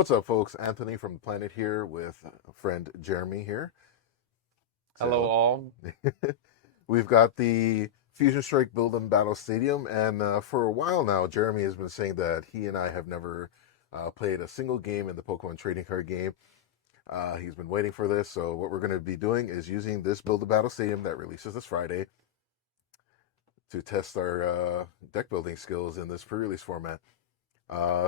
What's up, folks? Anthony from the planet here with friend Jeremy here. Hello, So all. we've got the Fusion Strike Build and Battle Stadium, and for a while now, Jeremy has been saying that he and I have never played a single game in the Pokemon trading card game. He's been waiting for this, so what we're going to be doing is using this Build and Battle Stadium that releases this Friday to test our deck building skills in this pre-release format.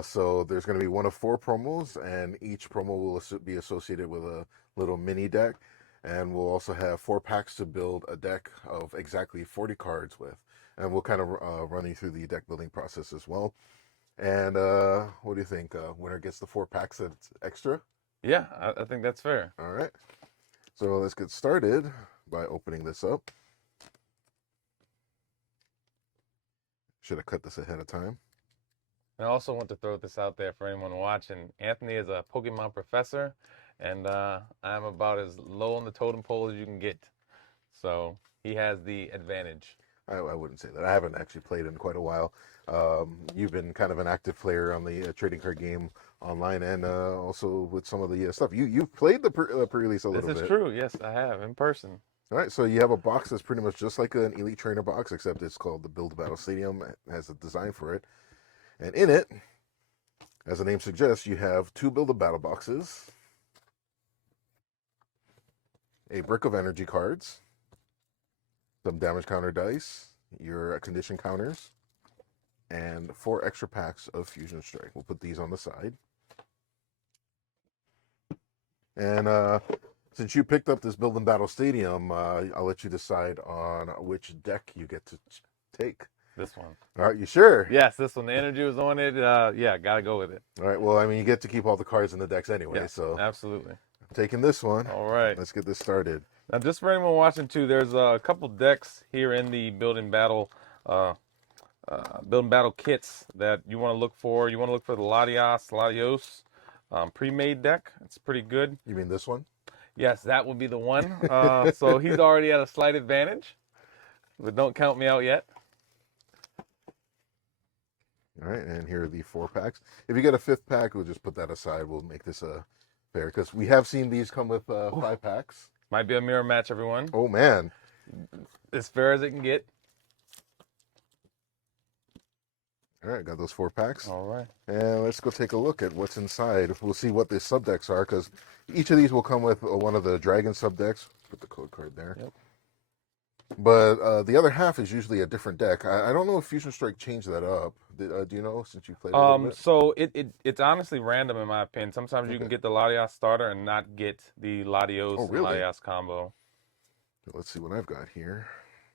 So there's going to be one of 4 promos, and each promo will be associated with a little mini deck. And we'll also have 4 packs to build a deck of exactly 40 cards with. And we'll kind of run you through the deck building process as well. And what do you think? Winner gets the 4 packs that's extra? Yeah, I think that's fair. All right. So let's get started by opening this up. Should have cut this ahead of time. I also want to throw this out there for anyone watching. Anthony is a Pokemon professor, and I'm about as low on the totem pole as you can get. So he has the advantage. I wouldn't say that. I haven't actually played in quite a while. You've been kind of an active player on the trading card game online, and also with some of the stuff. You've played the pre-release a little bit. This is true. Yes, I have in person. All right, so you have a box that's pretty much just like an Elite Trainer box, except it's called the Build Battle Stadium. It has a design for it. And in it, as the name suggests, you have 2 Build a Battle boxes, a brick of energy cards, some damage counter dice, your condition counters, and 4 extra packs of Fusion Strike. We'll put these on the side. And since you picked up this Build and Battle Stadium, I'll let you decide on which deck you get to take. This one. All right, you sure? Yes, this one. The energy was on it. Yeah, got to go with it. All right, well, I mean, you get to keep all the cards in the decks anyway, Yeah, so. absolutely. I'm taking this one. All right. Let's get this started. Now, just for anyone watching, too, there's a couple decks here in the Build and Battle kits that you want to look for. You want to look for the Latios pre-made deck. It's pretty good. You mean this one? Yes, that would be the one. So he's already at a slight advantage, but don't count me out yet. All right, and here are the 4 packs. If you get a 5th pack, we'll just put that aside. We'll make this fair, because we have seen these come with 5 packs. Might be a mirror match, everyone. Oh, man. As fair as it can get. All right, got those 4 packs. All right. And let's go take a look at what's inside. We'll see what the subdecks are, because each of these will come with one of the Dragon subdecks. Put the code card there. Yep. But the other half is usually a different deck. I don't know if Fusion Strike changed that up. Do you know, since you played a little bit? So it's honestly random in my opinion. Sometimes you can get the Latios starter and not get the Latios and Latios combo. Let's see what I've got here.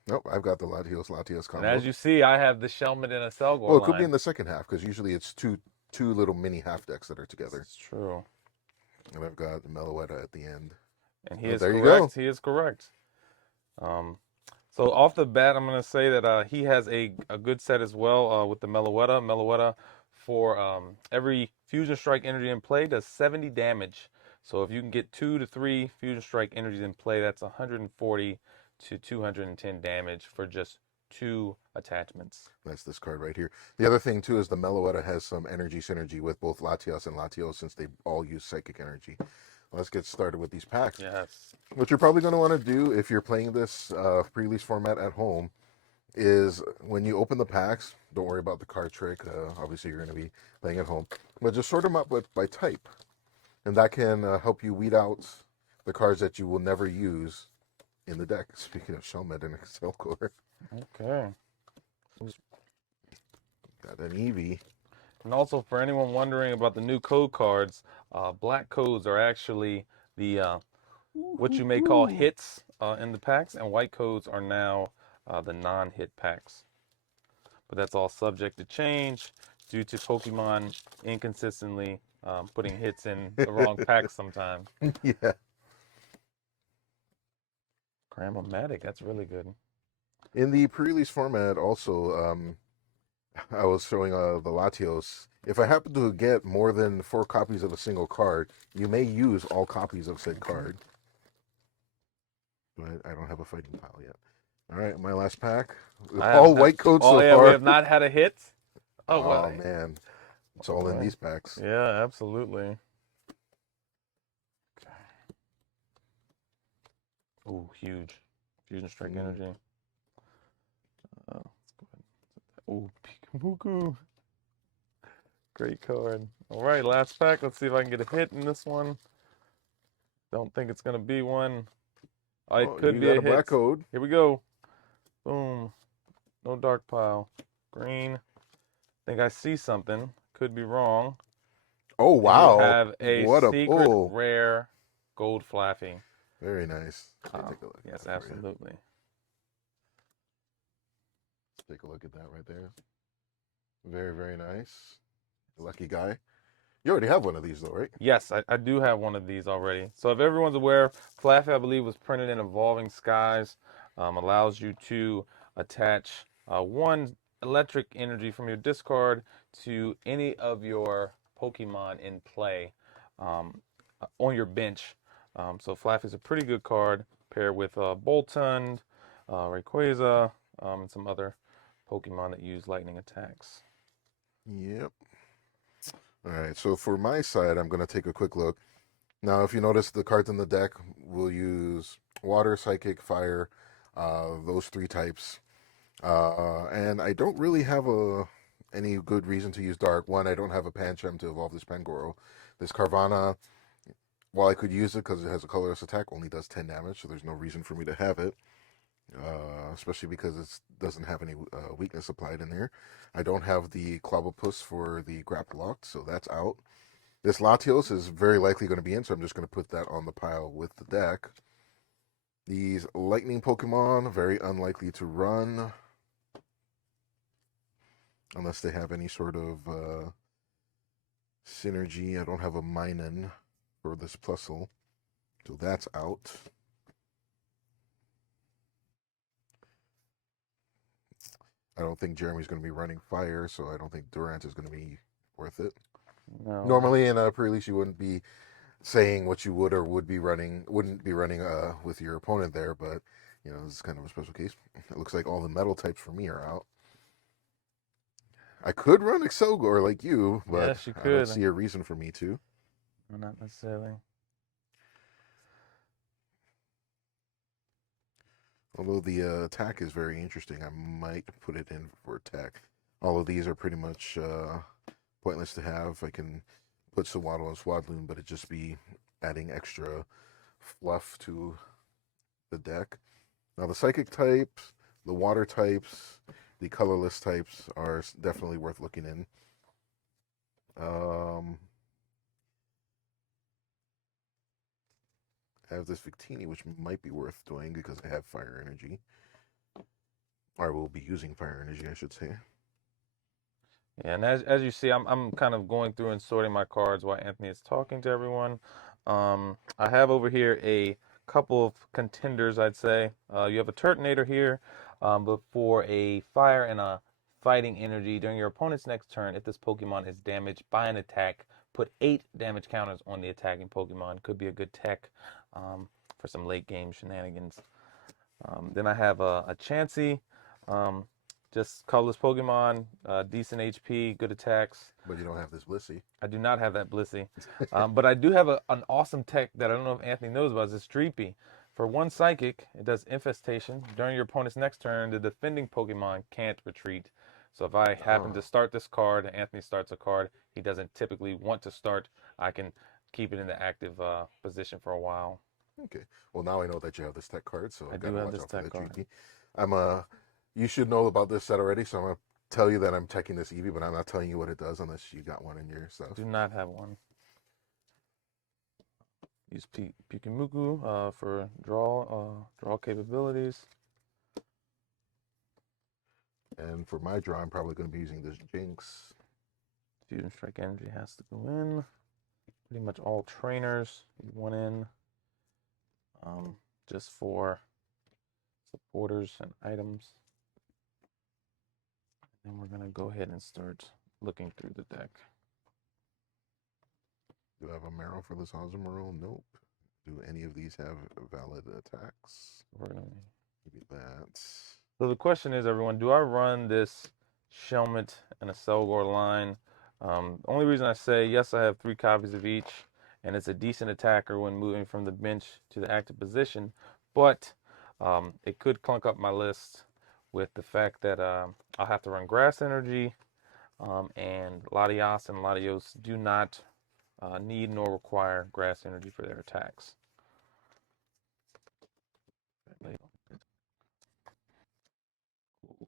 Nope, I've got the Latios combo. And as you see, I have the Shelmet and a Selgor Well, it could be in the second half, because usually it's two little mini half decks that are together. It's true. And I've got the Meloetta at the end. And he is there correct. You go. He is correct. So off the bat, I'm going to say that he has a good set as well with the Meloetta. Meloetta, for every Fusion Strike energy in play, does 70 damage. So if you can get 2 to 3 Fusion Strike energies in play, that's 140 to 210 damage for just 2 attachments. That's this card right here. The other thing, too, is the Meloetta has some energy synergy with both Latios and Latios, since they all use psychic energy. Let's get started with these packs. Yes. What you're probably going to want to do if you're playing this pre-release format at home is when you open the packs, don't worry about the card trick. Obviously, you're going to be playing at home. But just sort them up by type. And that can help you weed out the cards that you will never use in the deck. Speaking of Shelmet and Excelcor. Okay. Got an Eevee. And also, for anyone wondering about the new code cards, black codes are actually the what you may call hits in the packs, and white codes are now the non-hit packs. But that's all subject to change due to Pokemon inconsistently putting hits in the wrong packs sometimes. Yeah. Cramomatic, that's really good. In the pre-release format, also, I was showing the Latios. If I happen to get more than 4 copies of a single card, you may use all copies of said card. But I don't have a fighting pile yet. All right, my last pack. All white codes so far. We have not had a hit. Oh man, it's all in these packs. Yeah, absolutely. Oh, huge. Fusion Strike Mm. Energy. Let's go ahead. Oh, Pikamuku. Great card. All right, last pack. Let's see if I can get a hit in this one. Don't think it's going to be one. It Oh, could you be got a a black hit. code. Here we go. Boom. No dark pile. Green. Think I see something. Could be wrong. Oh, And you wow. have a What a secret pull. rare gold Flaffy. Very nice. Let me take a look at Yes, that for you. absolutely. Take a look at that right there. Very, very nice. Lucky guy. You already have one of these though, right? Yes, I do have one of these already. So if everyone's aware, Flaffy, I believe, was printed in Evolving Skies. Allows you to attach one electric energy from your discard to any of your Pokemon in play on your bench. So Flaffy's a pretty good card, paired with Boltund, Rayquaza, and some other Pokemon that use lightning attacks. Yep. All right. So for my side, I'm going to take a quick look. Now, if you notice, the cards in the deck will use water, psychic, fire, those three types. And I don't really have any good reason to use dark. One, I don't have a Pancham to evolve this Pangoro. This Carvana, while I could use it because it has a colorless attack, only does 10 damage, so there's no reason for me to have it. Especially because it doesn't have any weakness applied in there. I don't have the Clobbopus for the grapple locked, so that's out. This Latios is very likely going to be in, so I'm just going to put that on the pile with the deck. These lightning Pokemon, very unlikely to run. Unless they have any sort of synergy. I don't have a Minun for this Plusle, so that's out. I don't think Jeremy's going to be running fire, so I don't think Durant is going to be worth it. No. Normally in a pre-release, you wouldn't be saying what you would or wouldn't be running with your opponent there, but you know, this is kind of a special case. It looks like all the metal types for me are out. I could run Excelgor like you, but Yes, you I don't could. see a reason for me to. No, not necessarily. Although the attack is very interesting, I might put it in for attack. All of these are pretty much pointless to have. I can put Sawaddle and Swadloon, but it'd just be adding extra fluff to the deck. Now the psychic types, the water types, the colorless types are definitely worth looking in. I have this Victini, which might be worth doing because I have fire energy. Or will be using fire energy, I should say. Yeah, and as you see, I'm kind of going through and sorting my cards while Anthony is talking to everyone. I have over here a couple of contenders, I'd say. You have a Turtonator here, but for a fire and a fighting energy during your opponent's next turn, if this Pokemon is damaged by an attack, put 8 damage counters on the attacking Pokemon. Could be a good tech for some late game shenanigans. Then I have a Chansey. Just colorless Pokemon, decent HP, good attacks. But you don't have this Blissey. I do not have that Blissey. But I do have an awesome tech that I don't know if Anthony knows about. It's Streepy. For one Psychic, it does Infestation. During your opponent's next turn, the defending Pokemon can't retreat. So if I happen to start this card and Anthony starts a card he doesn't typically want to start, I can keep it in the active position for a while. Okay. Well, now I know that you have this tech card, so I I've got do to have watch this out for tech the card. Treaty. You should know about this set already, so I'm gonna tell you that I'm teching this Eevee, but I'm not telling you what it does unless you got one in your stuff. Do not have one. Use Pikamuku for draw capabilities. And for my draw, I'm probably going to be using this Jinx. Fusion Strike Energy has to go in. Pretty much all trainers need one in. Just for supporters and items. And we're going to go ahead and start looking through the deck. Do I have a Marrow for this Ozumarill? Nope. Do any of these have valid attacks? We're going to Maybe that. So the question is, everyone, do I run this Shelmet and a Selgor line? Only reason I say yes, I have 3 copies of each, and it's a decent attacker when moving from the bench to the active position. but it could clunk up my list with the fact that I'll have to run Grass Energy, and Latias and Latios do not need nor require Grass Energy for their attacks.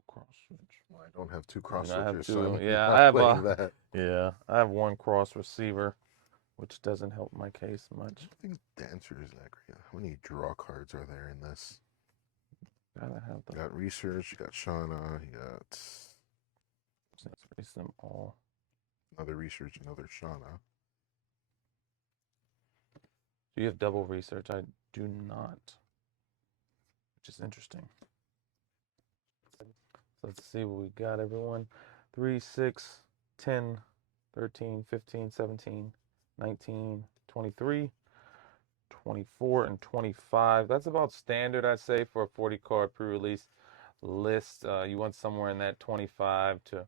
Cross switch. Well, I don't have two I do cross not have switchers, so two. I'm Yeah, I not have playing that. yeah, I have one cross receiver, which doesn't help my case much. I think Dancer is that great. How many draw cards are there in this? Gotta have You got Research, you got Shauna, you got let's erase them all. another Research, another Shauna. So you have double research. I do not, which is interesting. So let's see what we got, everyone. 3, 6, 10, 13, 15, 17, 19, 23, 24, and 25. That's about standard, I'd say, for a 40-card pre-release list. You want somewhere in that 25 to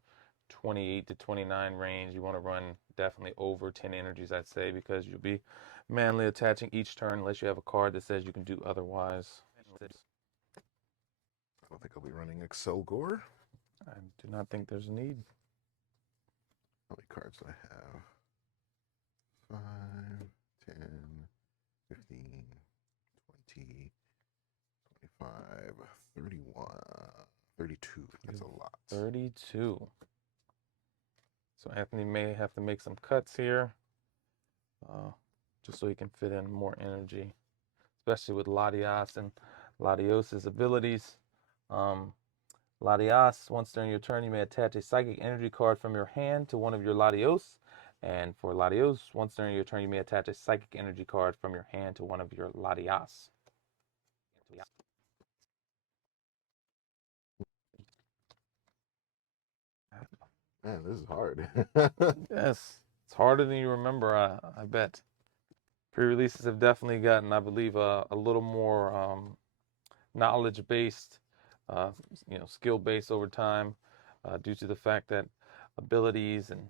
28 to 29 range. You want to run definitely over 10 energies, I'd say, because you'll be manually attaching each turn unless you have a card that says you can do otherwise. I don't think I'll be running Excel Gore. I do not think there's a need. How many cards do I have? 5, 10, 15, 20, 25, 31, 32. That's a lot. 32. So Anthony may have to make some cuts here, just so he can fit in more energy, especially with Latias and Latios' abilities. Latias, once during your turn, you may attach a psychic energy card from your hand to one of your Latios. And for Latios, once during your turn, you may attach a psychic energy card from your hand to one of your Latias. Man, this is hard. Yes, it's harder than you remember, I bet. Pre-releases have definitely gotten, I believe, a little more knowledge-based, skill-based over time, due to the fact that abilities and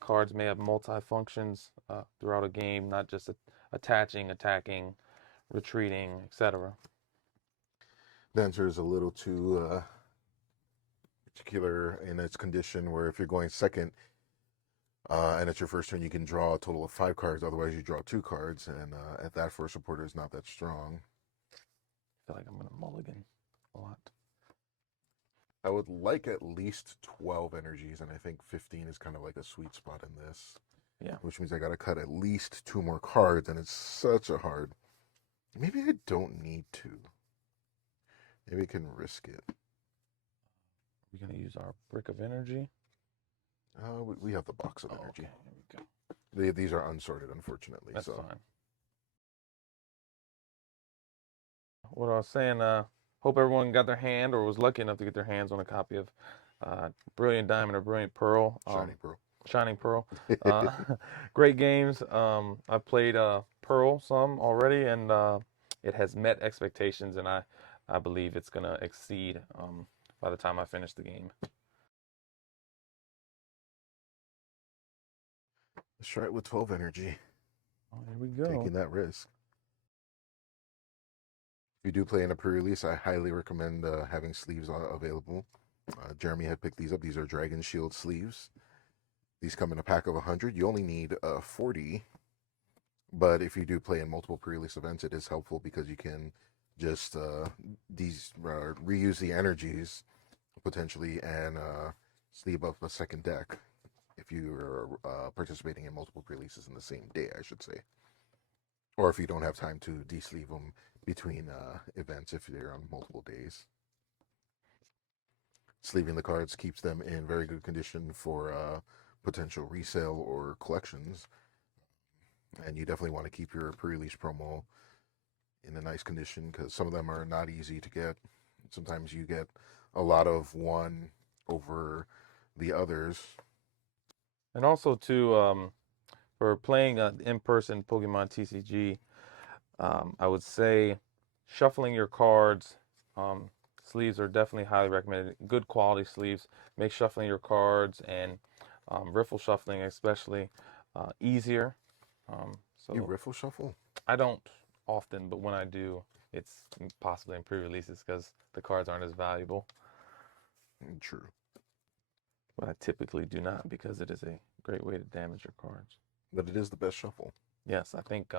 cards may have multi-functions throughout a game, not just attaching, attacking, retreating, etc. Dancer is a little too particular in its condition, where if you're going second and it's your first turn, you can draw a total of 5 cards. Otherwise, you draw 2 cards, and at that first supporter is not that strong. I feel like I'm going to mulligan a lot. I would like at least 12 energies, and I think 15 is kind of like a sweet spot in this. Yeah. Which means I got to cut at least 2 more cards, and it's such a hard. Maybe I don't need to. Maybe I can risk it. We're going to use our brick of energy. We have the box of energy. Okay, here we go. These are unsorted, unfortunately. That's so fine. What I was saying, hope everyone got their hand or was lucky enough to get their hands on a copy of Brilliant Diamond or Brilliant Pearl. Shining Pearl. Shining Pearl. Great games. I've played Pearl some already, and it has met expectations, and I believe it's going to exceed by the time I finish the game. Let's try it with 12 energy. Oh, here we go. Taking that risk. If you do play in a pre-release, I highly recommend having sleeves available. Jeremy had picked these up. These are Dragon Shield sleeves. These come in a pack of 100. You only need 40. But if you do play in multiple pre-release events, it is helpful because you can just reuse the energies potentially and sleeve up a second deck if you are participating in multiple pre-releases in the same day, I should say. Or if you don't have time to de-sleeve them between events if they're on multiple days. Sleeving the cards keeps them in very good condition for potential resale or collections. And you definitely want to keep your pre-release promo in a nice condition because some of them are not easy to get. Sometimes you get a lot of one over the others. And also, too, for playing in-person Pokemon TCG, I would say shuffling your cards. Sleeves are definitely highly recommended. Good quality sleeves. Make shuffling your cards and riffle shuffling especially easier. You riffle shuffle? I don't. often, but when I do, it's possibly in pre-releases because the cards aren't as valuable. True. But I typically do not because it is a great way to damage your cards. But it is the best shuffle. Yes, I think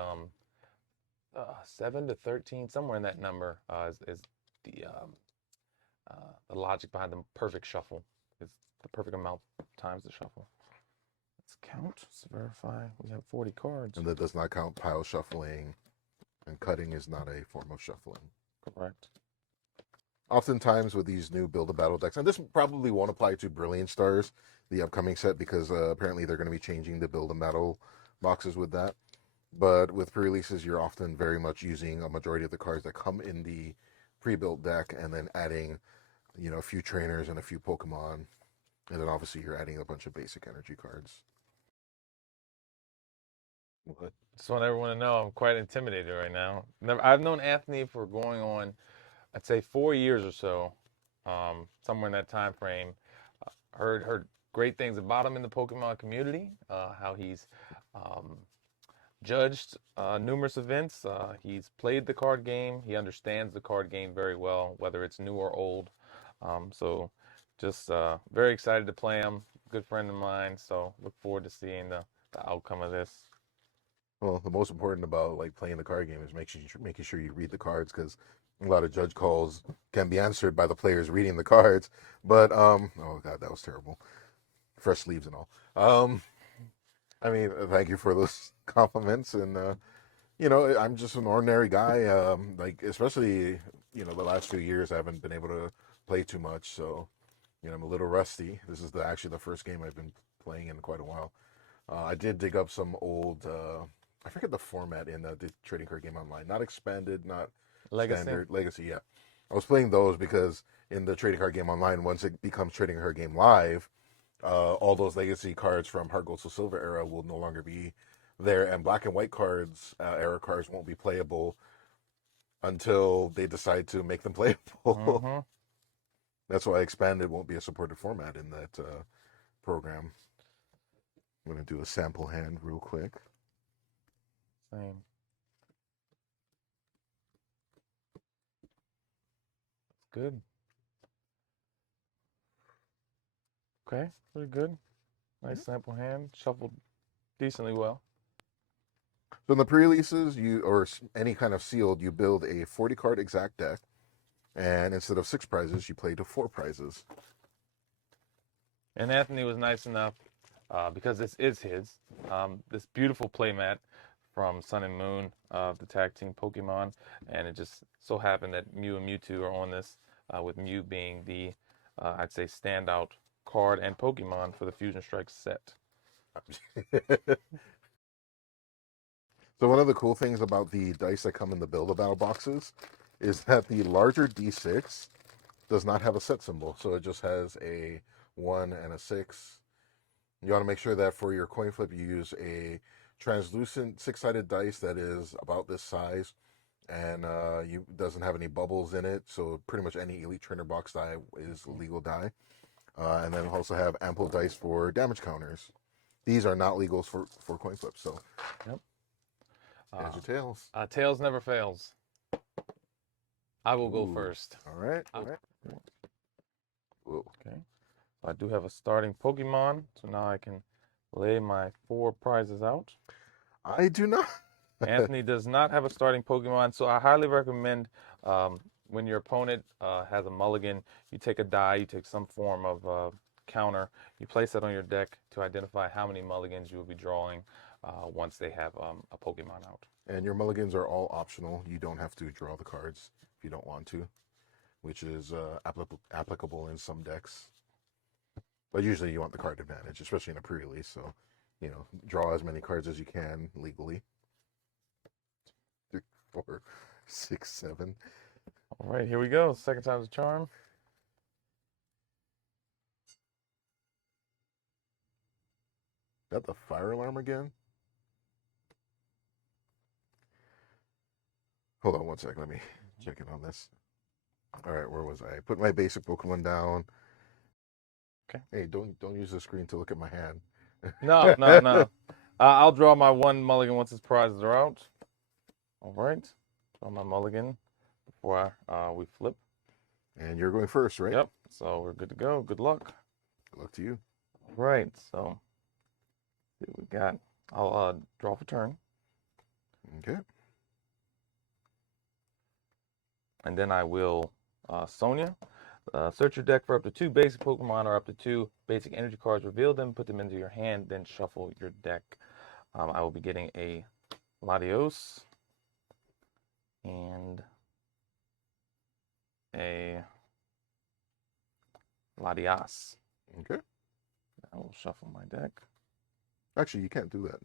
7 to 13, somewhere in that number, is the the logic behind the perfect shuffle. Is the perfect amount of times to shuffle. Let's count. Let's verify. We have 40 cards. And that does not count pile shuffling, and cutting is not a form of shuffling. Correct. Oftentimes with these new Build a Battle decks, and this probably won't apply to Brilliant Stars, the upcoming set, because apparently they're going to be changing the Build a Battle boxes with that. But with pre-releases, you're often very much using a majority of the cards that come in the pre-built deck, and then adding, a few trainers and a few Pokemon, and then obviously you're adding a bunch of basic energy cards. What? Just want everyone to know I'm quite intimidated right now. I've known Anthony for going on, I'd say 4 years or so, somewhere in that time frame. Heard great things about him in the Pokemon community. How he's judged numerous events. He's played the card game. He understands the card game very well, whether it's new or old. So just very excited to play him. Good friend of mine. So look forward to seeing the outcome of this. Well, the most important about playing the card game is making sure you read the cards, because a lot of judge calls can be answered by the players reading the cards. But oh god, that was terrible. Fresh sleeves and all. I mean, thank you for those compliments, and I'm just an ordinary guy. Especially the last few years, I haven't been able to play too much, so I'm a little rusty. This is actually the first game I've been playing in quite a while. I did dig up some old. I forget the format in the trading card game online. Not expanded, not Legacy. standard. Legacy, yeah. I was playing those because in the trading card game online, once it becomes trading card game live, all those legacy cards from Heart Gold to Silver era will no longer be there, and black and white cards, era cards, won't be playable until they decide to make them playable. Mm-hmm. That's why expanded won't be a supported format in that program. I'm going to do a sample hand real quick. Same. Good. Okay, pretty good. Nice sample hand. Shuffled decently well. So in the pre-releases, or any kind of sealed, you build a 40-card exact deck, and instead of 6 prizes, you play to 4 prizes. And Anthony was nice enough, because this is his, this beautiful playmat from Sun and Moon of the tag team Pokemon, and it just so happened that Mew and Mewtwo are on this, with Mew being the, I'd say, standout card and Pokemon for the Fusion Strike set. So one of the cool things about the dice that come in the Build-A-Battle boxes is that the larger D6 does not have a set symbol, so it just has a 1 and a 6. You want to make sure that for your coin flip, you use a translucent 6-sided dice that is about this size, and doesn't have any bubbles in it, so pretty much any Elite Trainer box die is a legal die. And then also have ample dice for damage counters. These are not legals for coin flips, so. Yep. There's your tails. Tails never fails. I will go first. All right. All right. Whoa. Okay. I do have a starting Pokemon, so now I can lay my 4 prizes out. I do not. Anthony does not have a starting Pokemon, so I highly recommend when your opponent has a mulligan, you take a die, you take some form of counter, you place that on your deck to identify how many mulligans you will be drawing once they have a Pokemon out. And your mulligans are all optional. You don't have to draw the cards if you don't want to, which is applicable in some decks. But usually you want the card advantage, especially in a pre-release. So, draw as many cards as you can legally. 3, 4, 6, 7. All right, here we go. Second time's a charm. Got the fire alarm again? Hold on one sec. Let me check in on this. All right, where was I? Put my basic Pokemon down. Okay. Hey, don't use the screen to look at my hand. No. I'll draw my 1 mulligan once his prizes are out. All right. Draw my mulligan before we flip. And you're going first, right? Yep. So we're good to go. Good luck. Good luck to you. All right. So see what we got. I'll draw for turn. Okay. And then I will Sonia. Search your deck for up to 2 basic Pokemon or up to 2 basic energy cards. Reveal them, put them into your hand, then shuffle your deck. I will be getting a Latios and a Latias. Okay. I will shuffle my deck. Actually, you can't do that.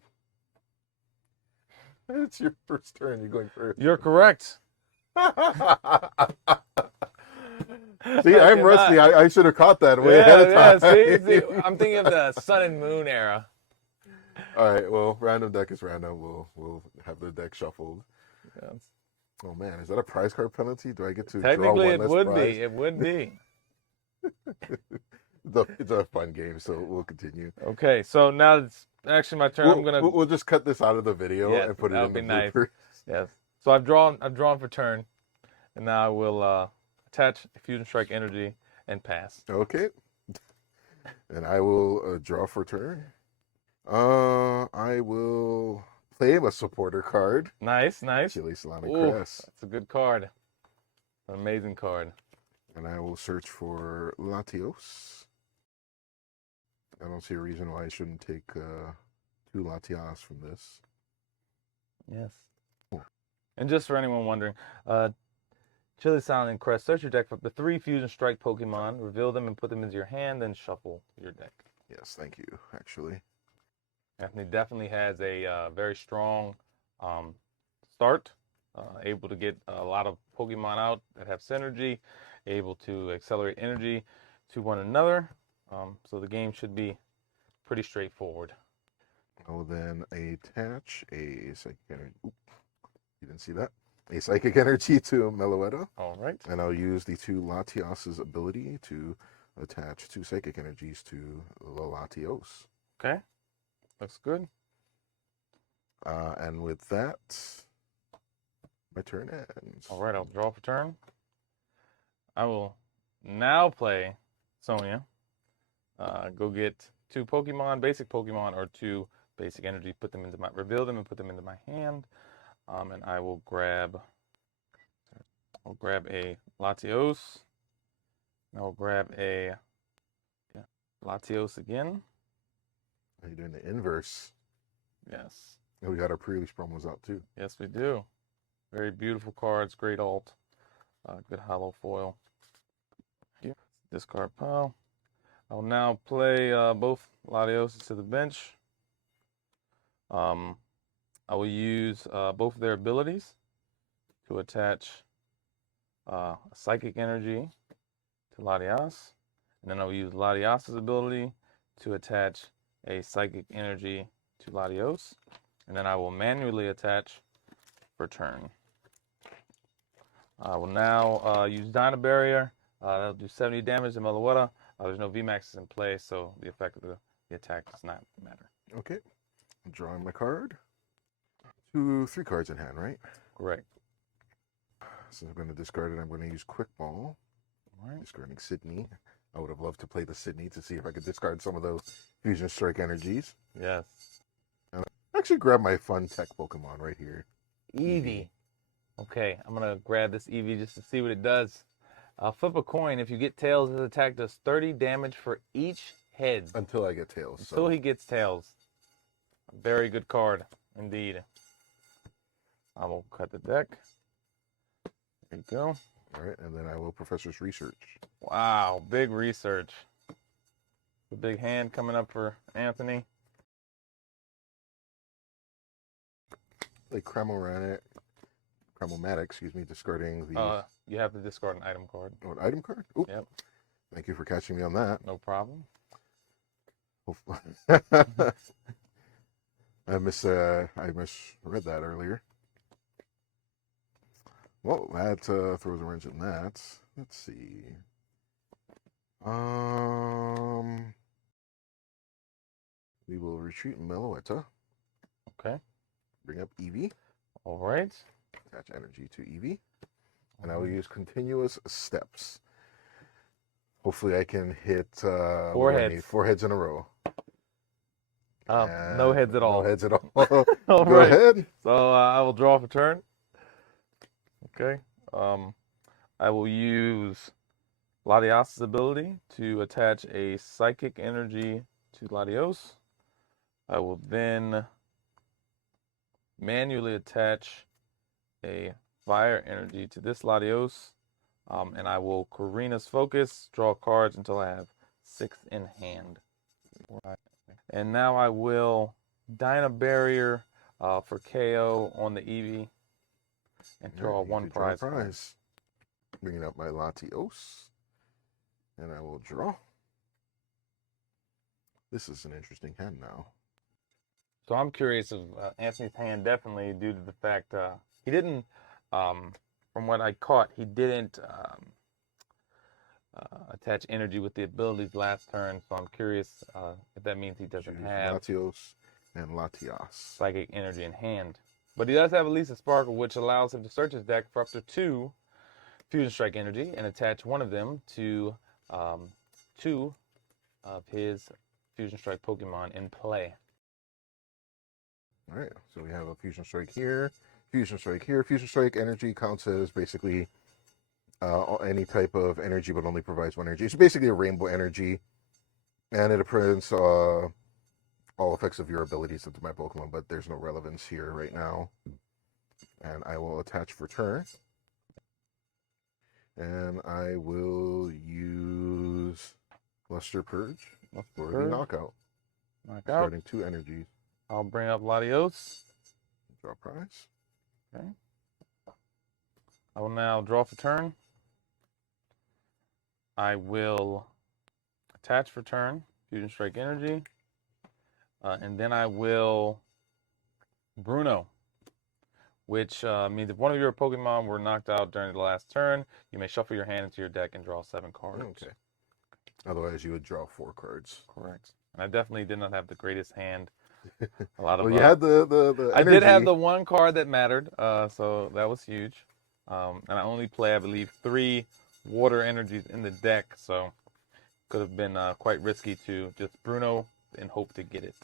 It's your first turn. You're going first. You're correct. See, I'm rusty. I should have caught that way ahead of time. See, I'm thinking of the Sun and Moon era. All right. Well, random deck is random. We'll have the deck shuffled. Yes. Oh man, is that a prize card penalty? Do I get to Technically, draw one it would prize? be. It would be. It's a fun game, so we'll continue. Okay, so now it's actually my turn. We'll just cut this out of the video and put it in the nice. blooper. Yes. So I've drawn for turn, and now I will attach a Fusion Strike energy and pass. Okay. And I will draw for turn. I will play a supporter card. Nice, nice. Chili Solana Ooh, Crest. that's a good card. An amazing card. And I will search for Latios. I don't see a reason why I shouldn't take 2 Latias from this. Yes. Cool. And just for anyone wondering, Chili Silent Crest, search your deck for up to 3 Fusion Strike Pokemon, reveal them and put them into your hand, then shuffle your deck. Yes, thank you, actually. Anthony definitely has a very strong start, able to get a lot of Pokemon out that have synergy, able to accelerate energy to one another. So the game should be pretty straightforward. I will then attach a psychic energy. Oop, you didn't see that? A psychic energy to Meloetta. All right. And I'll use the 2 Latios' ability to attach 2 psychic energies to the Latios. Okay. Looks good. And with that, my turn ends. All right, I'll draw for turn. I will now play Sonia. Go get 2 Pokemon, basic Pokemon, or 2 basic energy. Reveal them and put them into my hand. And I will grab. I'll grab a Latios. I'll grab a Latios again. Are you doing the inverse? Yes. And we got our pre-release promos out too. Yes, we do. Very beautiful cards. Great alt. Good hollow foil. Here. Discard pile. I will now play both Latios to the bench. I will use both of their abilities to attach a Psychic Energy to Latias. And then I will use Latias' ability to attach a Psychic Energy to Latios. And then I will manually attach for turn. I will now use Dyna Barrier. That'll do 70 damage to Meloetta. There's no VMAXs in play, so the effect of the attack does not matter. Okay. I'm drawing my card. 3 cards in hand, right? Correct. Since I'm going to discard it, I'm going to use Quick Ball. All right. Discarding Sydney. I would have loved to play the Sydney to see if I could discard some of those Fusion Strike energies. Yes. And I actually grab my fun tech Pokemon right here. Eevee. Okay, I'm going to grab this Eevee just to see what it does. Flip a coin. If you get tails, this attack does 30 damage for each head. Until I get tails. Until he gets tails. A very good card, indeed. I will cut the deck. There you go. All right, and then I will Professor's Research. Wow, big research. The big hand coming up for Anthony. Like Cramomatic, discarding the... You have to discard an item card. Oh, an item card? Ooh. Yep. Thank you for catching me on that. No problem. I misread that earlier. Well, that throws a wrench in that. Let's see. We will retreat Meloetta. Okay. Bring up Eevee. All right. Attach energy to Eevee. And I will use continuous steps. Hopefully I can hit Four heads. 4 heads in a row. No heads at all. No heads at all. All Go right. ahead. So I will draw for turn. Okay. I will use Latias's ability to attach a psychic energy to Latios. I will then manually attach a fire energy to this Latios. And I will Karina's Focus, draw cards until I have 6 in hand. And now I will Dyna Barrier for KO on the Eevee and draw one prize. Bringing up my Latios. And I will draw. This is an interesting hand now. So I'm curious of Anthony's hand, definitely due to the fact he didn't, from what I caught, he didn't attach energy with the abilities last turn. So I'm curious if that means he doesn't have Latios and Latias. psychic energy in hand. But he does have Elisa Sparkle, which allows him to search his deck for up to 2 Fusion Strike energy and attach one of them to 2 of his Fusion Strike Pokemon in play. All right, so we have a Fusion Strike here, Fusion Strike here. Fusion Strike energy counts as basically any type of energy, but only provides 1 energy. It's basically a rainbow energy, and it prints all effects of your abilities into my Pokemon, but there's no relevance here right now. And I will attach for turn. And I will use Luster Purge for the knockout. Starting 2 energies. I'll bring up Latios. Draw prize. Okay. I will now draw for turn. I will attach for turn, Fusion Strike energy. And then I will Bruno, which means if one of your Pokemon were knocked out during the last turn, you may shuffle your hand into your deck and draw 7 cards. Okay. Otherwise, you would draw 4 cards. Correct. And I definitely did not have the greatest hand. A lot of. Well, you had the I energy. did have the 1 card that mattered, so that was huge. And I only play, I believe, 3 water energies in the deck, so could have been quite risky to just Bruno and hope to get it.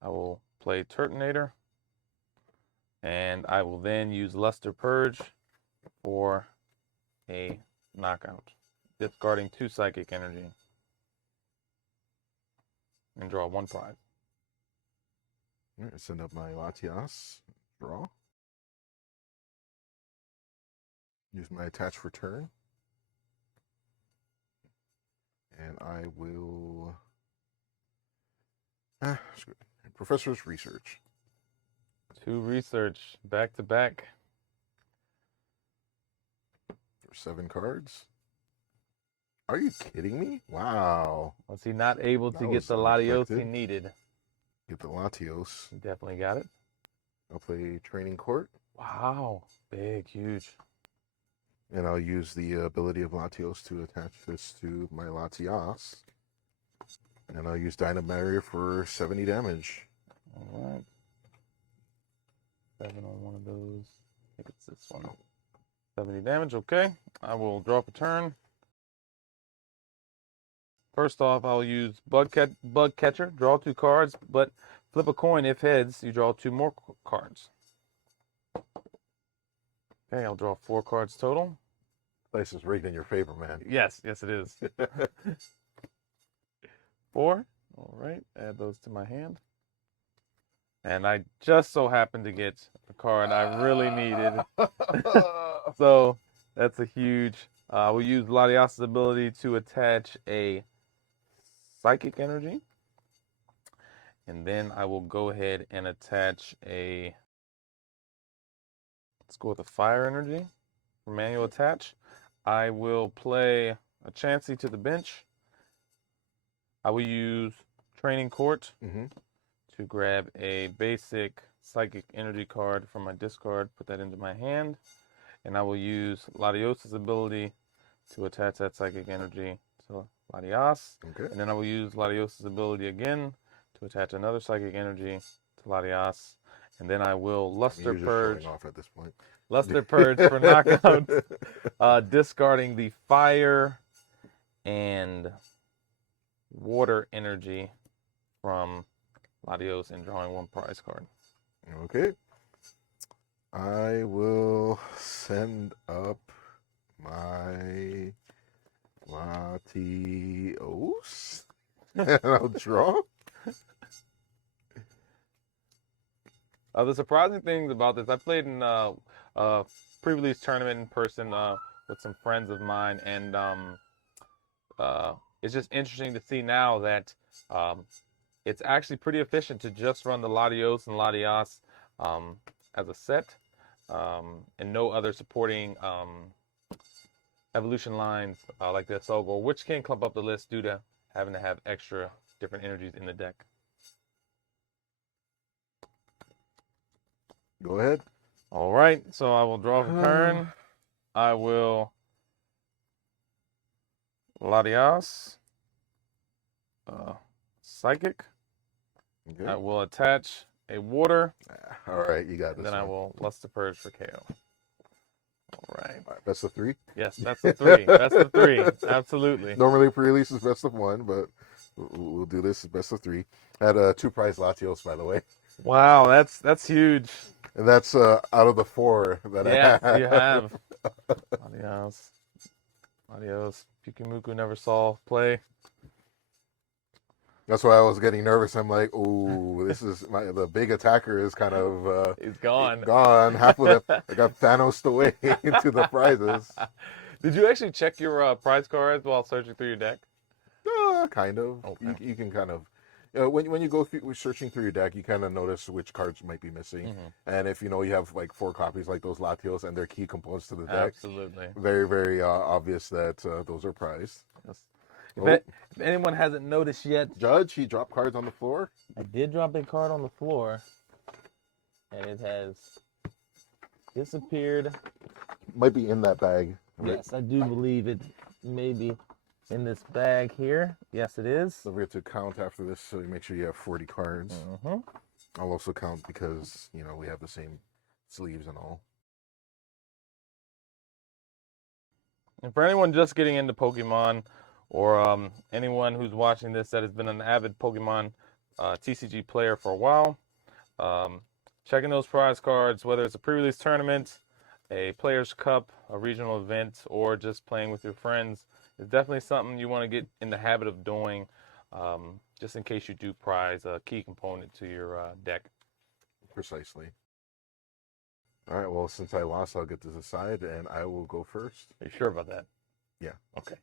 I will play Turtonator, and I will then use Luster Purge for a knockout, discarding 2 psychic energy, and draw 1 prize. All right, send up my Latias, draw. Use my attach for turn. And I will... screw it. Professor's Research. 2 research, back to back. For 7 cards. Are you kidding me? Wow. Was he not able to get the Latios he needed? Get the Latios. He definitely got it. I'll play Training Court. Wow. Big, huge. And I'll use the ability of Latios to attach this to my Latias. And I'll use Dyna Barrier for 70 damage. All right. 7 on one of those. I think it's this one. 70 damage, okay. I will draw up a turn. First off, I'll use Bug Catcher, draw 2 cards, but flip a coin. If heads, you draw 2 more cards. Okay, I'll draw 4 cards total. Dice is rigged in your favor, man. Yes, yes it is. 4. All right, add those to my hand. And I just so happened to get the card I really needed. So that's a huge... we'll use Latias' ability to attach a psychic energy. And then I will go ahead and attach a... Let's go with a fire energy for manual attach. I will play a Chansey to the bench. I will use Training Court to grab a basic psychic energy card from my discard, put that into my hand, and I will use Latios' ability to attach that psychic energy to Latias. Okay. And then I will use Latios' ability again to attach another psychic energy to Latias. And then I will Luster You're just Purge. showing off at this point. Luster Purge for knockout. Discarding the fire and water energy from Latios and drawing one prize card. Okay. I will send up my Latios and I'll draw. The surprising things about this, I played in a pre-release tournament in person with some friends of mine, and it's just interesting to see now that it's actually pretty efficient to just run the Latios and Latias as a set, and no other supporting evolution lines like the Solgor, which can clump up the list due to having to have extra different energies in the deck. Go ahead. All right, so I will draw for turn. I will Latias, Psychic. Okay. I will attach a water. All right, you got this. And then I will Luster Purge for KO. All right. All right, best of 3. Yes, best of 3. Best of 3. Absolutely. Normally pre-release is best of 1, but we'll do this as best of 3. I had 2 prize Latios, by the way. Wow, that's huge. And that's out of the 4 that Yes, I have. you have. Adios. Adios. Pukimuku never saw play. That's why I was getting nervous. I'm like, oh, this is the big attacker is kind of He's gone. Gone. Half of it. I got Thanos away into the prizes. Did you actually check your prize cards while searching through your deck? Kind of. Okay. You can kind of. When you go through searching through your deck, you kind of notice which cards might be missing, and if you know you have like 4 copies like those Latios and they're key components to the deck, Absolutely. very very obvious that those are prized. Yes. If anyone hasn't noticed yet, Judge, he dropped cards on the floor. I did drop a card on the floor, and it has disappeared. Might be in that bag. Right? Yes, I do believe it may be in this bag here. Yes, it is. So we have to count after this, so you make sure you have 40 cards. I'll also count because we have the same sleeves and all. And for anyone just getting into Pokemon, or anyone who's watching this that has been an avid Pokemon TCG player for a while, checking those prize cards, whether it's a pre-release tournament, a Players' Cup, a regional event, or just playing with your friends, is definitely something you want to get in the habit of doing, just in case you do prize a key component to your deck. Precisely. All right, well, since I lost, I'll get to decide, and I will go first. Are you sure about that? Yeah. Okay.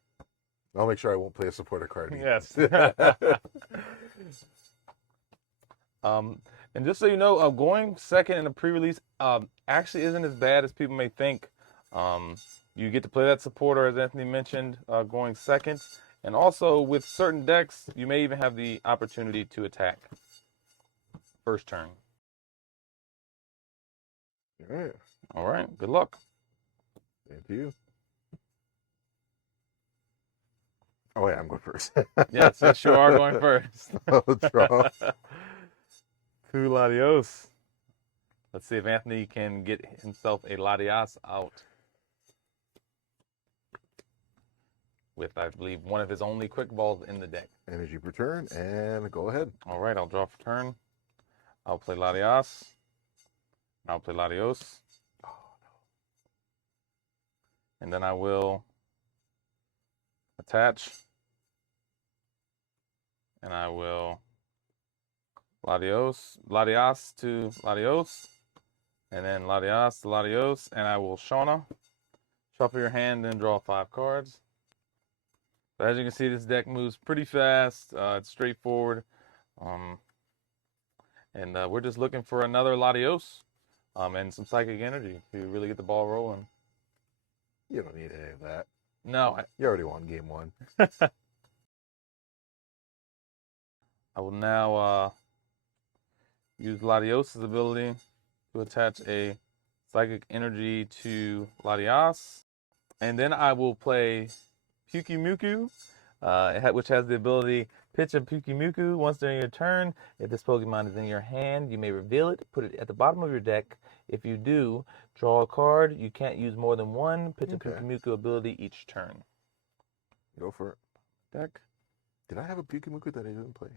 I'll make sure I won't play a supporter card. Yes. And just so you know, going second in a pre-release actually isn't as bad as people may think. You get to play that supporter, as Anthony mentioned, going second. And also, with certain decks, you may even have the opportunity to attack first turn. All right. All right. Good luck. Thank you. Oh, yeah, I'm going first. Yes, yes, you are going first. I'll draw. 2 Latios. Let's see if Anthony can get himself a Latias out with, I believe, one of his only quick balls in the deck. Energy per turn, and go ahead. All right, I'll draw for turn. I'll play Latias. I'll play Latios. Oh, no. And then I will attach. And I will Latias to Latios. And then Latias to Latios. And I will Shauna. Shuffle your hand and draw 5 cards. But as you can see, this deck moves pretty fast. It's straightforward. And we're just looking for another Latios and some Psychic Energy to really get the ball rolling. You don't need any of that. No. You already won game 1. I will now use Latios' ability to attach a Psychic Energy to Latias. And then I will play Pukimuku, which has the ability Pitch a Pukimuku once during your turn. If this Pokemon is in your hand, you may reveal it. Put it at the bottom of your deck. If you do, draw a card. You can't use more than one Pitch a Pukimuku ability each turn. Go for it. Deck. Did I have a Pukimuku that I didn't play?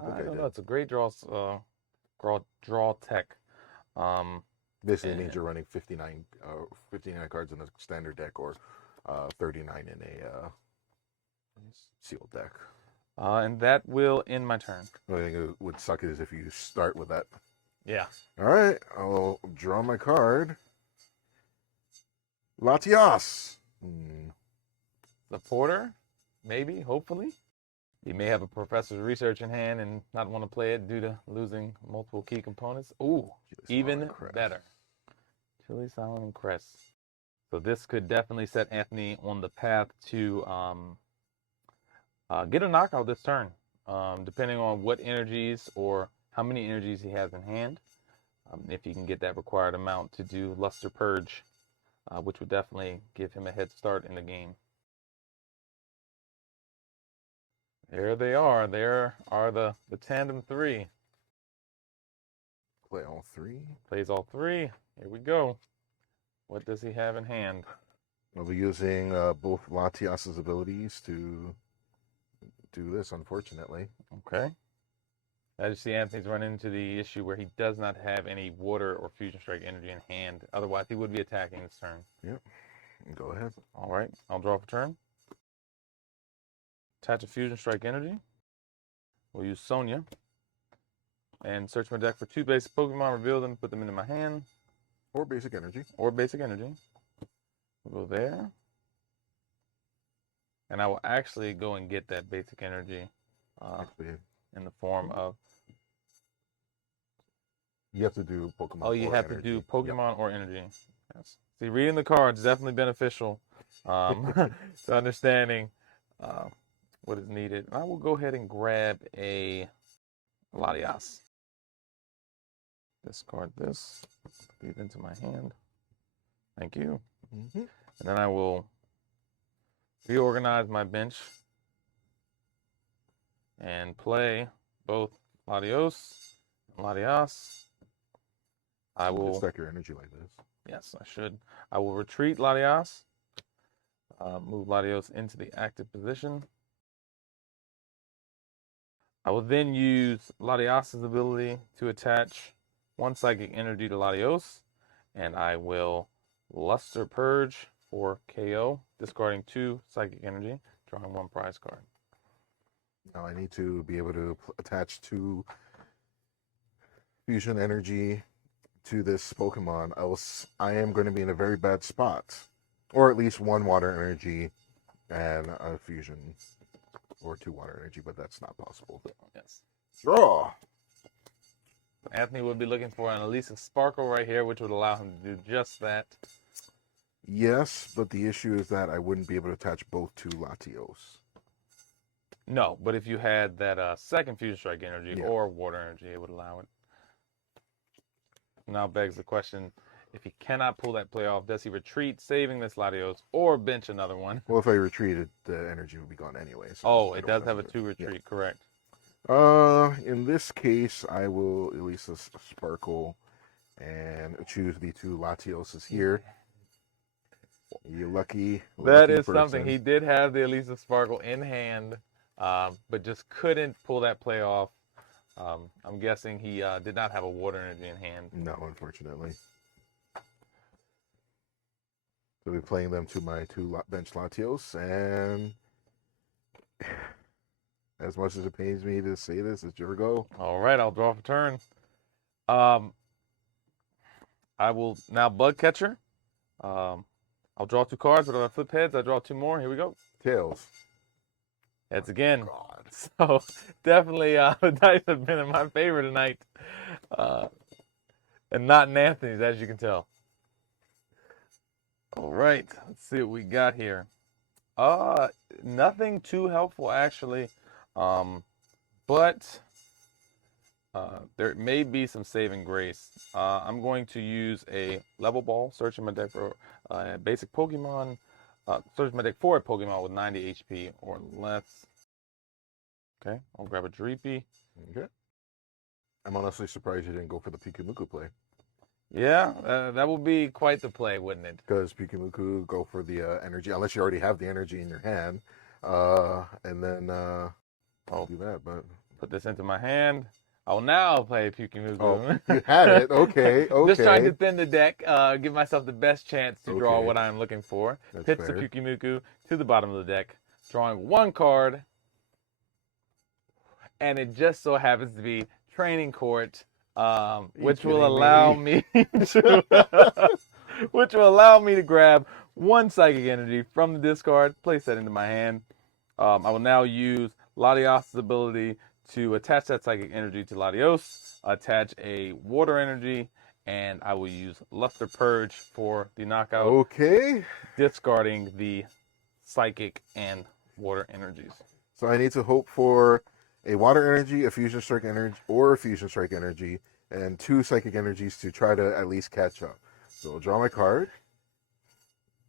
I don't know. It's a great draw tech. Basically means you're running 59 cards in a standard deck, or 39 in a sealed deck. And that will end my turn. The only thing that would suck is if you start with that. Yeah. All right, I'll draw my card. Latias. The Porter, maybe, hopefully. You may have a professor's research in hand and not want to play it due to losing multiple key components. Ooh, even better. Chili, Silent, and Crest. So this could definitely set Anthony on the path to get a knockout this turn, depending on what energies or how many energies he has in hand. If he can get that required amount to do Luster Purge, which would definitely give him a head start in the game. There they are. There are the tandem three. Play all three. Plays all three. Here we go. What does he have in hand? I'll be using both Latias's abilities to do this, unfortunately. Okay. As you see, Anthony's run into the issue where he does not have any water or Fusion Strike energy in hand. Otherwise, he would be attacking this turn. Yep. Go ahead. All right. I'll draw for turn. Attach a Fusion Strike energy. We'll use Sonia. And search my deck for 2 basic Pokemon, reveal them, put them into my hand. Or basic energy. Or basic energy. We'll go there. And I will actually go and get that basic energy in the form of... You have to do Pokemon. Oh, you have to do Pokemon or energy. Yes. See, reading the cards is definitely beneficial to understanding what is needed. I will go ahead and grab a Latias. Discard this. Leave it into my hand. Thank you. And then I will reorganize my bench and play both Latios and Latias. I will stack your energy like this. Yes, I should. I will retreat Latias. Move Latios into the active position. I will then use Latias' ability to attach 1 psychic energy to Latios, and I will Luster Purge for KO, discarding 2 psychic energy, drawing 1 prize card. Now I need to be able to attach 2 fusion energy to this Pokemon, else I am going to be in a very bad spot. Or at least 1 water energy and a fusion. Or 2 water energy, but that's not possible. Yes. Draw! Anthony would be looking for an Elisa Sparkle right here, which would allow him to do just that. Yes, but the issue is that I wouldn't be able to attach both to Latios. No, but if you had that second Fusion Strike energy or water energy, it would allow it. Now begs the question, if he cannot pull that play off, does he retreat, saving this Latios, or bench another one? Well, if I retreated, the energy would be gone anyway. So it does have a 2 retreat, correct? In this case, I will Elisa Sparkle and choose the 2 Latioses here. You lucky. That is something. He did have the Elisa Sparkle in hand, but just couldn't pull that play off. I'm guessing he did not have a water energy in hand. No, unfortunately. So we're playing them to my 2 bench Latios, and as much as it pains me to say this, it's your go. All right, I'll draw for turn. I will now Bug Catcher. I'll draw 2 cards, but if I flip heads, I draw 2 more. Here we go. Tails. Heads again. God. So definitely the dice have been in my favor tonight. And not in Anthony's, as you can tell. All right, let's see what we got here. Nothing too helpful, actually. But there may be some saving grace. I'm going to use a level ball, searching my deck for a basic Pokemon. Search my deck for a Pokemon with 90 HP or less. Okay, I'll grab a Dreepy. Okay. I'm honestly surprised you didn't go for the Pikumuku play. Yeah, that would be quite the play, wouldn't it? Because Pikumuku go for the energy, unless you already have the energy in your hand. And then I'll do that, but... Put this into my hand. I will now play Pyukumuku. Oh, you had it. Okay, okay. Just trying to thin the deck, give myself the best chance to draw Okay. what I'm looking for. That's Pitch fair. the Pyukumuku to the bottom of the deck, drawing one card. And it just so happens to be Training Court, which will allow me to which will allow me to grab one Psychic Energy from the discard, place that into my hand. I will now use Latios' ability to attach that Psychic Energy to Latios, attach a Water Energy, and I will use Luster Purge for the knockout, Okay. discarding the Psychic and Water Energies. So I need to hope for a Water Energy, a Fusion Strike Energy, or a Fusion Strike Energy, and 2 Psychic Energies to try to at least catch up. So I'll draw my card.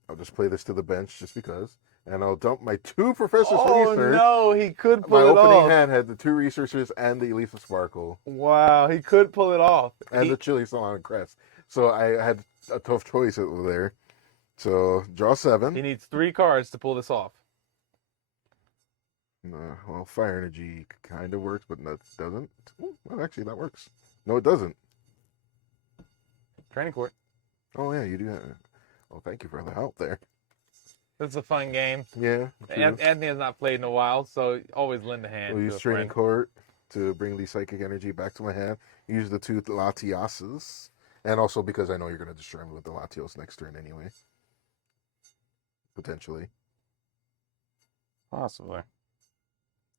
I'll just play this to the bench just because. And I'll dump my 2 Professor's Research. No, he could pull My it opening off. hand had the 2 Researchers and the Elisa Sparkle. Wow, he could pull it off. And the Chili Salon Crest. So I had a tough choice over there. So draw 7. He needs 3 cards to pull this off. Well, Fire Energy kind of works, but that doesn't. Well, actually, that works. No, it doesn't. Training Court. Oh, yeah, you do that. Well, thank you for the help there. This is a fun game. Yeah. True. Anthony has not played in a while, so always lend a hand. We'll to use a Training friend. Court to bring the Psychic Energy back to my hand. Use the 2 Latioses. And also because I know you're going to destroy me with the Latios next turn anyway. Potentially. Possibly.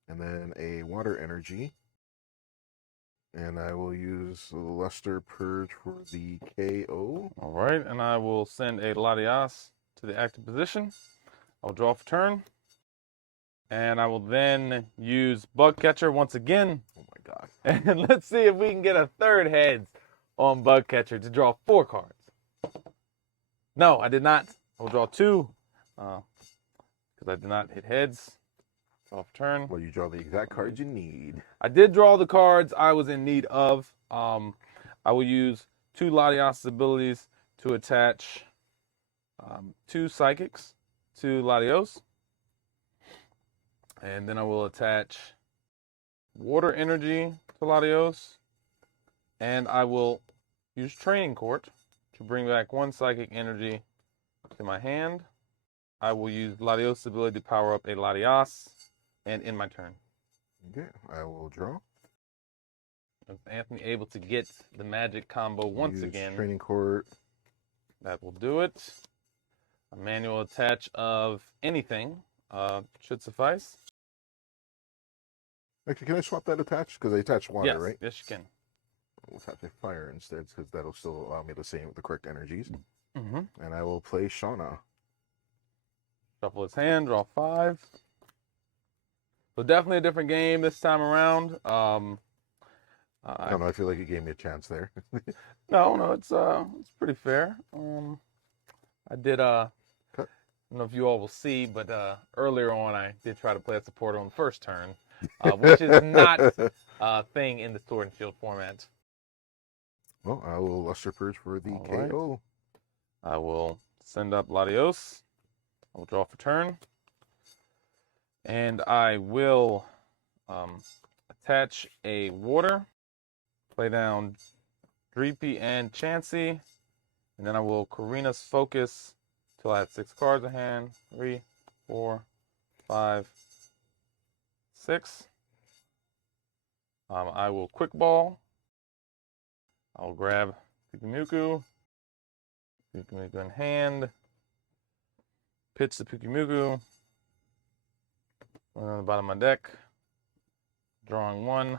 And then a Water Energy. And I will use the Luster Purge for the KO. All right, and I will send a Latias to the active position. I'll draw for turn. And I will then use Bug Catcher once again. Oh my god. And let's see if we can get a 3rd heads on Bug Catcher to draw 4 cards. No, I did not. I'll draw 2 because I did not hit heads. Draw for turn. Well, you draw the exact cards you need. I did draw the cards I was in need of. I will use 2 Latios abilities to attach 2 Psychics to Latios. And then I will attach Water Energy to Latios. And I will use Training Court to bring back 1 Psychic Energy to my hand. I will use Latios' ability to power up a Latios. And in my turn. Okay, I will draw. Is Anthony able to get the magic combo once Use again? Training Court. That will do it. A manual attach of anything should suffice. Actually, can I swap that attach? Because I attach water, Yes, right? yes you can. I'll attach a fire instead, because that'll still allow me to save with the correct energies. Mm-hmm. And I will play Shauna. Shuffle his hand, draw 5. So definitely a different game this time around. I don't know. I feel like you gave me a chance there. No, it's pretty fair. I did I don't know if you all will see, but earlier on I did try to play a supporter on the first turn, which is not a thing in the Sword and Shield format. Well, I will Luster Purge for the All KO. I will send up Latios. I will draw for turn. And I will attach a water, play down Dreepy and Chansey, and then I will Karina's Focus till I have 6 cards in hand. 3, 4, 5, 6. I will Quick Ball. I will grab Pyukumuku. Pyukumuku in hand. Pitch the Pyukumuku. On the bottom of my deck, drawing 1.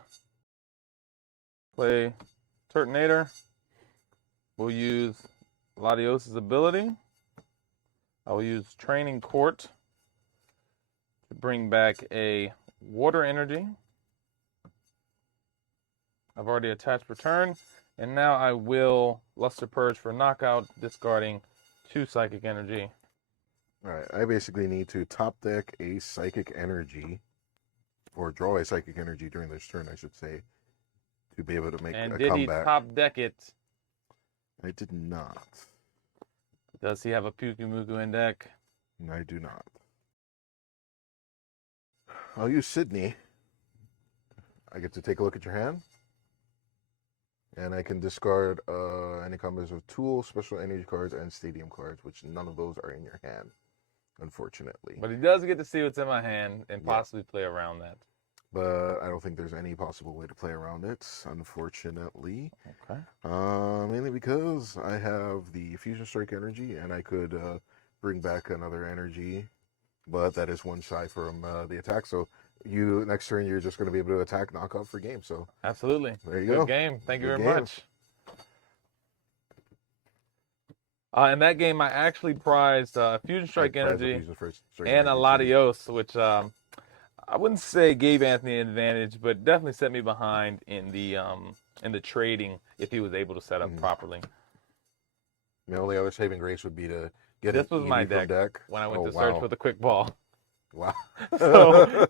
Play Turtonator. We'll use Latios' ability. I will use Training Court to bring back a Water Energy. I've already attached Return, and now I will Luster Purge for knockout, discarding 2 Psychic Energy. All right, I basically need to top deck a Psychic Energy or draw a psychic energy during this turn, I should say, to be able to make And a did he comeback. top deck it? I did not. Does he have a Pyukumuku in deck? I do not. I'll use Sydney. I get to take a look at your hand. And I can discard any combos of tools, special energy cards, and stadium cards, which none of those are in your hand, unfortunately. But he does get to see what's in my hand and Yeah. possibly play around that. But I don't think there's any possible way to play around it, unfortunately. Okay. Mainly because I have the Fusion Strike energy, and I could bring back another energy, but that is one shy from the attack. So next turn, you're just going to be able to attack, knock out for game. So Absolutely. there you Good go. game. Thank you Good very game. much. In that game, I actually prized Fusion Strike energy and a Latios, which I wouldn't say gave Anthony an advantage, but definitely set me behind in the trading if he was able to set up properly. The only other saving grace would be to get This an was my EV from deck when I went to wow. search for the quick ball. Wow. So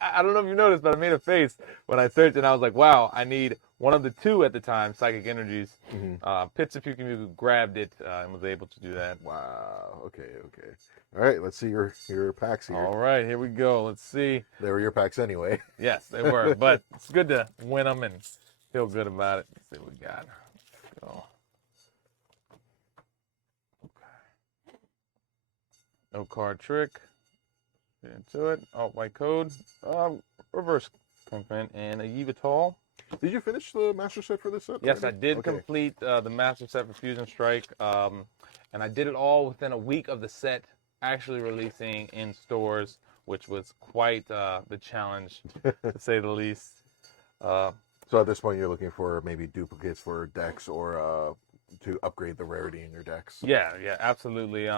I don't know if you noticed, but I made a face when I searched, and I was like, "Wow, I need one of the two at the time, psychic energies." Pitch of Pyukumuku grabbed it and was able to do that. Wow. Okay. All right. Let's see your packs here. All right, here we go. Let's see. They were your packs anyway. Yes, they were, but it's good to win them and feel good about it. Let's see what we got. Let's go. Okay. No card trick. Get into it. Oh, white code. Reverse confident and a Yveltal. Did you finish the master set for this set? Yes, already? I did Okay. complete the master set for Fusion Strike, and I did it all within a week of the set actually releasing in stores, which was quite the challenge, to say the least. So at this point, you're looking for maybe duplicates for decks or to upgrade the rarity in your decks. Yeah, absolutely.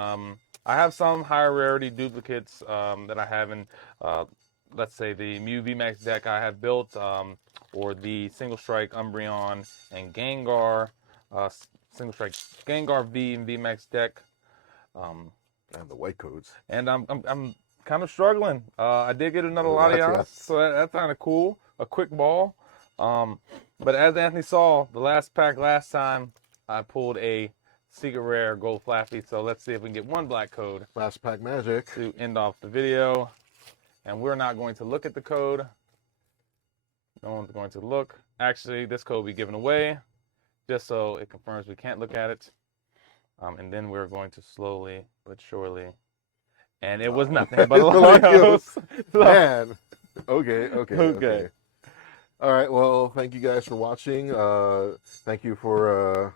I have some higher rarity duplicates that I have in, let's say, the Mew VMAX deck I have built, or the Single Strike Umbreon and Gengar, Single Strike Gengar V and VMAX deck. And the white codes. And I'm kind of struggling. I did get another Latias, so that's kind of cool. A quick ball. But as Anthony saw, the last pack last time, I pulled a secret rare gold flappy. So let's see if we can get one black code. Last pack magic. To end off the video. And we're not going to look at the code. No one's going to look. Actually, this code will be given away just so it confirms we can't look at it. And then we're going to slowly but surely. And it was nothing but Latios. Man. Okay. All right. Well, thank you guys for watching. Thank you for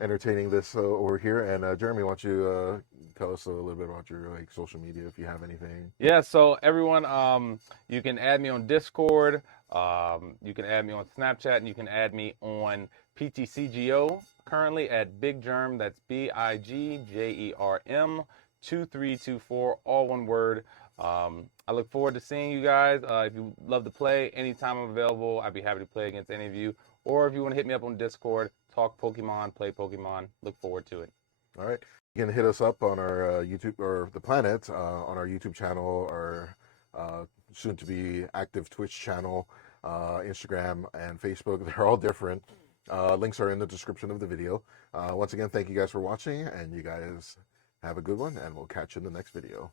entertaining this over here. And Jeremy, why don't you tell us a little bit about your social media if you have anything? Yeah. So everyone, you can add me on Discord. You can add me on Snapchat, and you can add me on PTCGO. Currently at Big Germ, that's BIGJERM 2324, all one word. I look forward to seeing you guys. If you love to play, anytime I'm available, I'd be happy to play against any of you. Or if you want to hit me up on Discord, talk Pokemon, play Pokemon, look forward to it. All right. You can hit us up on our YouTube, or the Planet, on our YouTube channel, our soon to be active Twitch channel, Instagram, and Facebook. They're all different. Links are in the description of the video. Once again, thank you guys for watching, and you guys have a good one, and we'll catch you in the next video.